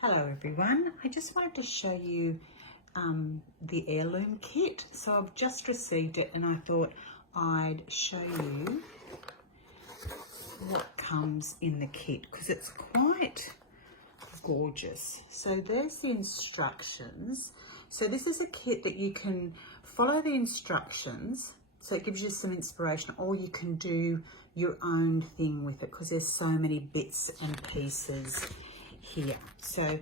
Hello everyone, I just wanted to show you the Heirloom Kit. So I've just received it and I thought I'd show you what comes in the kit because it's quite gorgeous. So there's the instructions. So this is a kit that you can follow the instructions, so it gives you some inspiration, or you can do your own thing with it because there's so many bits and pieces here. So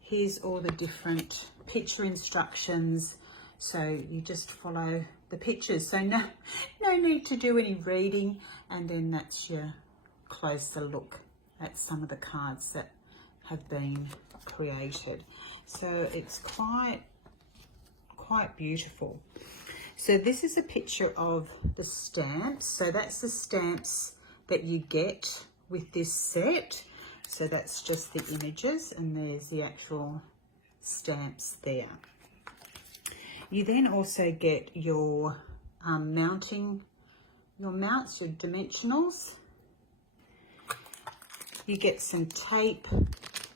here's all the different picture instructions, so you just follow the pictures, so no need to do any reading. And then that's your closer look at some of the cards that have been created. So it's quite beautiful. So this is a picture of the stamps. So that's the stamps that you get with this set. So that's just the images and there's the actual stamps there. You then also get your mounts, your dimensionals. You get some tape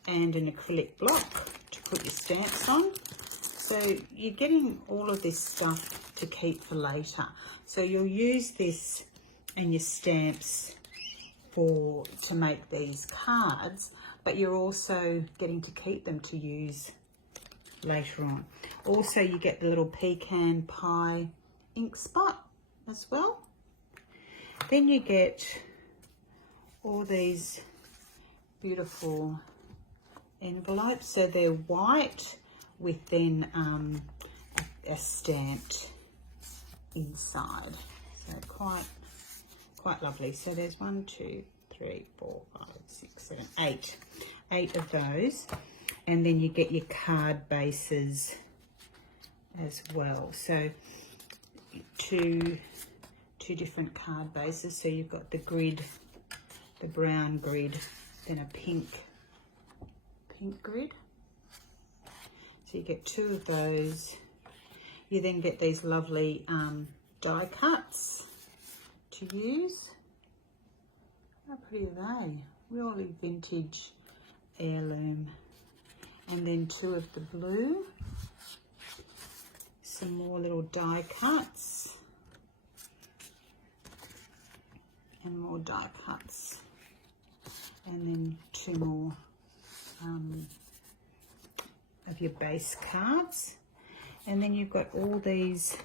and an acrylic block to put your stamps on. So you're getting all of this stuff to keep for later. So you'll use this and your stamps to make these cards, but you're also getting to keep them to use later on. Also, you get the little pecan pie ink spot as well. Then you get all these beautiful envelopes. So they're white with then a stamped inside. So quite lovely. So there's 1, 2, 3, 4, 5, 6, 7, 8 of those. And then you get your card bases as well. So two different card bases. So you've got the grid, the brown grid, then a pink grid. So you get 2 of those. You then get these lovely die cuts to use. How pretty are they? Really vintage heirloom. And then 2 of the blue. Some more little die cuts. And more die cuts. And then 2 more of your base cards. And then you've got all these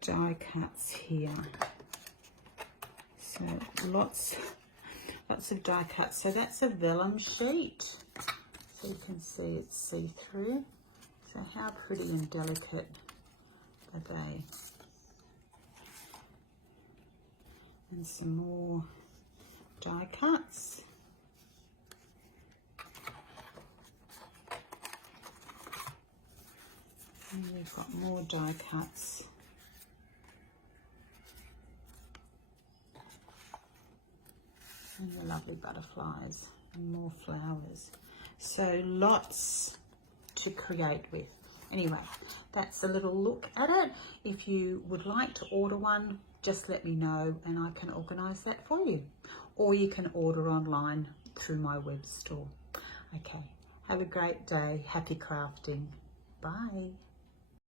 die cuts here. So lots of die cuts. So that's a vellum sheet. So you can see it's see-through. So how pretty and delicate are they? And some more die cuts. And we've got more die cuts. And the lovely butterflies and more flowers. So lots to create with. Anyway, that's a little look at it. If you would like to order one, just let me know and I can organise that for you. Or you can order online through my web store. Okay, have a great day. Happy crafting. Bye.